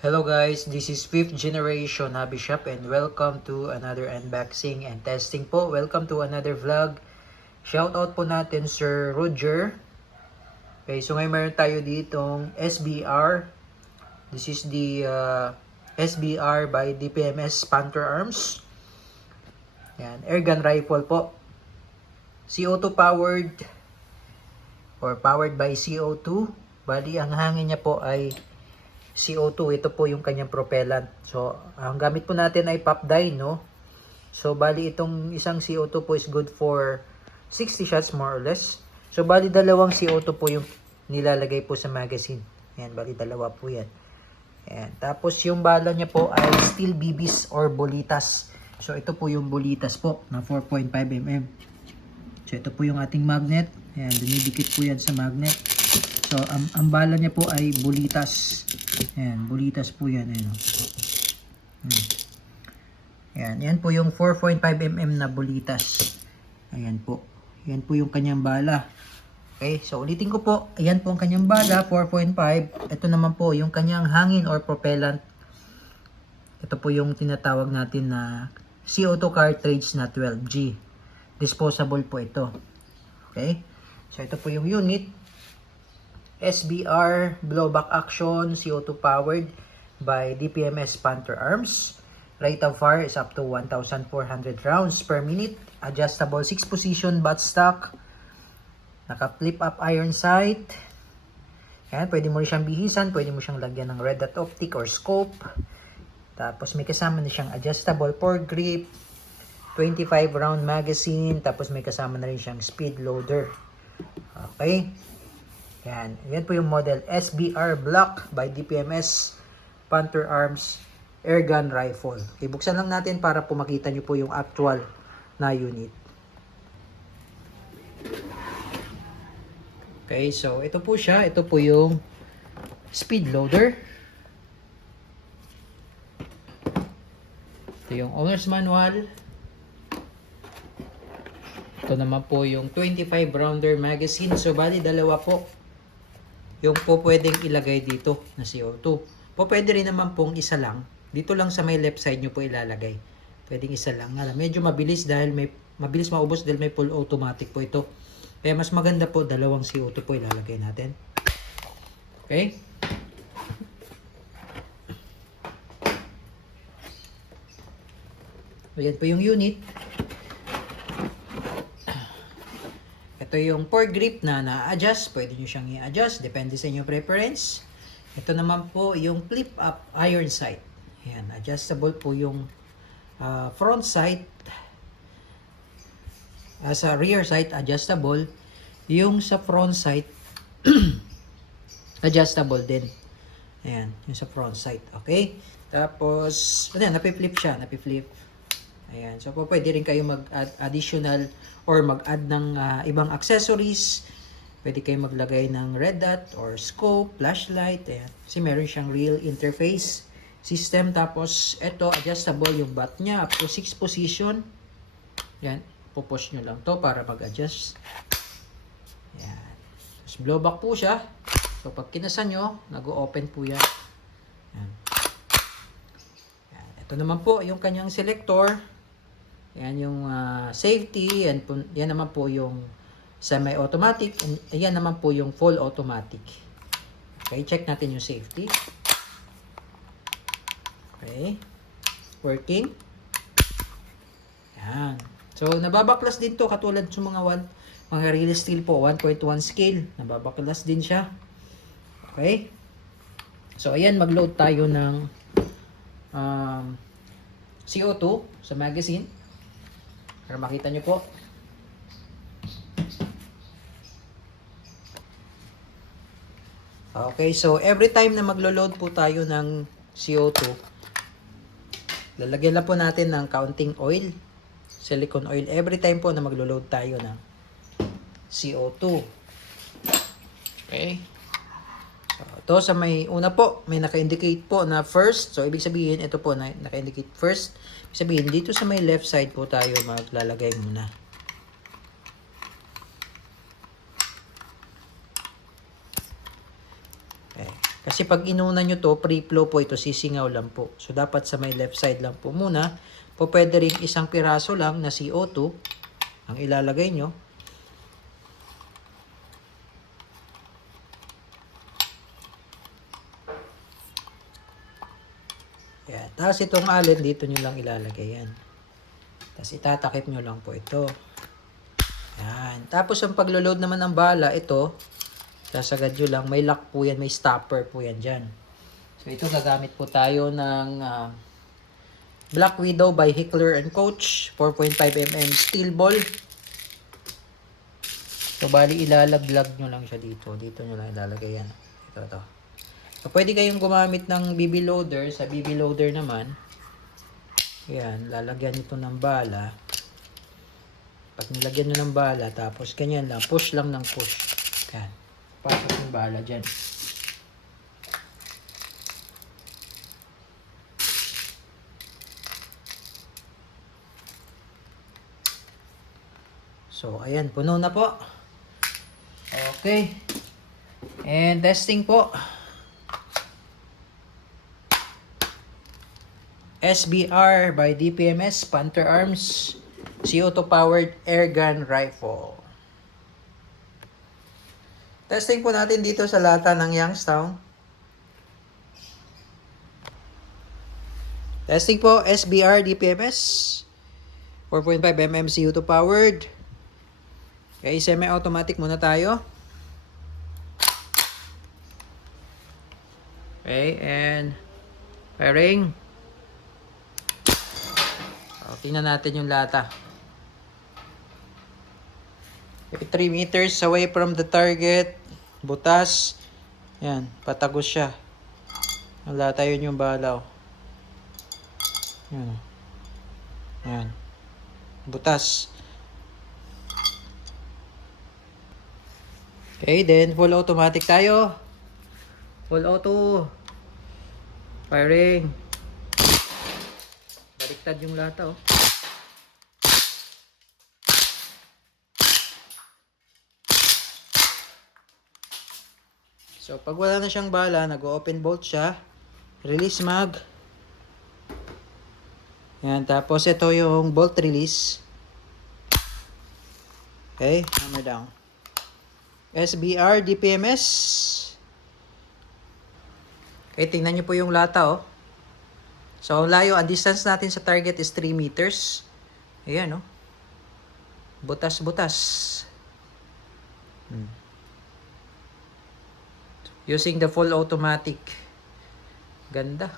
Hello guys, this is 5th generation Hobby Shop and welcome to another unboxing and testing po. Welcome to another vlog. Shoutout po natin Sir Roger. Okay, so ngayon meron tayo ditong SBR. This is the SBR by DPMS Panther Arms. Yan, airgun rifle po. CO2 powered or powered by CO2. Bali, ang hangin niya po ay CO2, ito po yung kanyang propellant. So, ang gamit po natin ay pop dyno. So, bali itong isang CO2 po is good for 60 shots more or less. So, bali dalawang CO2 po yung nilalagay po sa magazine. Ayan, bali dalawa po yan. Ayan. Tapos, yung bala niya po ay steel BBs or bolitas. So, ito po yung bolitas po na 4.5mm. So, ito po yung ating magnet. Ayan, dumidikit po yan sa magnet. So, ang bala niya po ay bolitas. Ayan, bolitas po yan. Ayan, ayan, yan po yung 4.5mm na bolitas. Ayan po. Yan po yung kanyang bala. Okay, so ulitin ko po. Ayan po ang kanyang bala, 4.5. Ito naman po yung kanyang hangin or propellant. Ito po yung tinatawag natin na CO2 cartridge na 12G. Disposable po ito. Okay, so ito po yung unit. SBR blowback action CO2 powered by DPMS Panther Arms. Rate of fire is up to 1,400 rounds per minute. Adjustable 6 position buttstock. Naka flip up iron sight. Yan, pwede mo rin siyang bihisan, pwede mo siyang lagyan ng red dot optic or scope. Tapos may kasama na siyang adjustable foregrip, 25 round magazine, tapos may kasama na rin siyang speed loader. Okay. Yan po yung model SBR Block by DPMS Panther Arms Airgun Rifle. Okay, buksan lang natin para po makita nyo po yung actual na unit. Okay, so ito po siya. Ito po yung speed loader. Ito yung owner's manual. Ito naman po yung 25 rounder magazine. So, bali dalawa po yung po pwedeng ilagay dito na CO2. Po pwede rin naman pong isa lang. Dito lang sa may left side nyo po ilalagay. Pwedeng isa lang. Medyo mabilis dahil mabilis maubos dahil may full automatic po ito. Kaya mas maganda po dalawang CO2 po ilalagay natin. Okay? Ayan po yung unit. Ito yung foregrip na na-adjust. Pwede nyo siyang i-adjust. Depende sa inyong preference. Ito naman po yung flip-up iron sight. Ayan, adjustable po yung front sight. Sa rear sight, adjustable. Yung sa front sight, adjustable din. Ayan, yung sa front sight. Okay? Tapos, ayan, napi-flip siya. Napi-flip. Ayan, so po pwede rin kayo mag-add additional or mag-add ng ibang accessories. Pwede kayo maglagay ng red dot or scope, flashlight. Ayan. Kasi meron siyang real interface system. Tapos ito, adjustable yung butt niya up to 6 position. Ayan, pupush nyo lang to para mag-adjust. Ayan. Tapos blowback po siya. So pag kinasan nyo, nag-open po yan. Ayan. Ayan. Ito naman po yung kanyang selector. Yan yung safety, yan naman po yung semi-automatic, and yan naman po yung full automatic. Okay, check natin yung safety. Okay, working. Yan. So, nababaklas din to katulad sa mga real steel po, 1.1 scale. Nababaklas din siya. Okay. So, ayan, mag-load tayo ng CO2 sa magazine. Para makita nyo po. Okay, so every time na maglo-load po tayo ng CO2, lalagyan lang po natin ng counting oil, silicone oil, every time po na maglo-load tayo ng CO2. Okay. So, ito sa may una po, may naka-indicate po na first. So, ibig sabihin, ito po na naka-indicate first. Sabihin, dito sa may left side po tayo maglalagay muna. Okay. Kasi pag inuna nyo to, pre-flow po ito, sisingaw lang po. So, dapat sa may left side lang po muna. Po pwede rin isang piraso lang na CO2 ang ilalagay nyo. Yan. Tapos itong allen, dito nyo lang ilalagay yan. Tapos itatakip nyo lang po ito. Yan. Tapos ang paglo-load naman ng bala, ito, sasagad nyo lang. May lock po yan, may stopper po yan dyan. So ito gagamit po tayo ng Black Widow by Hickler & Coach 4.5mm steel ball. So bali ilalaglag nyo lang siya dito. Dito nyo lang ilalagay yan. Ito. So pwede kayong gumamit ng BB loader. Sa BB loader naman, yan, lalagyan ito ng bala. Pag nilagyan nyo ng bala, tapos ganyan lang, push lang ng push. Yan, pasok yung bala dyan. So, ayan, puno na po. Okay. And testing po. SBR by DPMS Panther Arms CO2 powered airgun rifle. Testing po natin dito sa lata ng Youngstown. Testing po SBR DPMS 4.5mm CO2 powered. Okay, semi-automatic muna tayo. Okay, and firing. Tingnan natin yung lata. Okay, 3 meters away from the target. Butas. Yan, patagos siya. Ang lata yun yung balaw. Yan. Yan. Butas. Okay, then full automatic tayo. Full auto. Firing. Baliktad yung lata, oh. So, pag wala na siyang bala, nag-open bolt siya. Release mag. Yan, tapos ito yung bolt release. Okay, hammer down. SBR DPMS. Okay, tingnan nyo po yung lata, oh. So, layo, ang distance natin sa target is 3 meters. Ayan, oh. Butas-butas. Using the full automatic. Ganda.